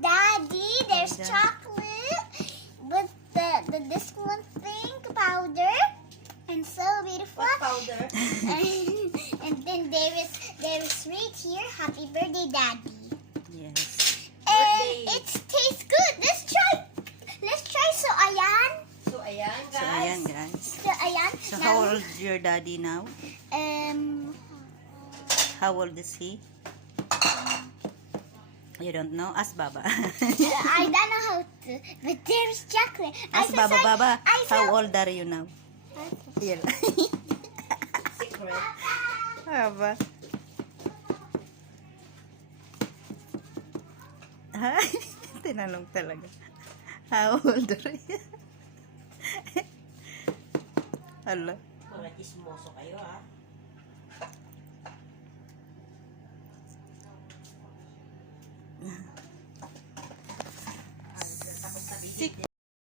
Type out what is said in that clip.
Daddy, there's chocolate with this one thing, powder, and so beautiful. What powder? And then there is right here, happy birthday, Daddy. Yes. And Birthday. it tastes good. Let's try. So ayan. So, ayan, guys. So, ayan guys. So ayan. So, Now, how old is your daddy now? How old is he? You don't know? Ask Baba. I don't know how to, but there's chocolate. Ask Baba, Baba. I How felt- old are you now? Here. Secret. Baba. Ha? Tinanong talaga. How old are you? Hala. Mga chismoso kayo, ha? Tapos sabihin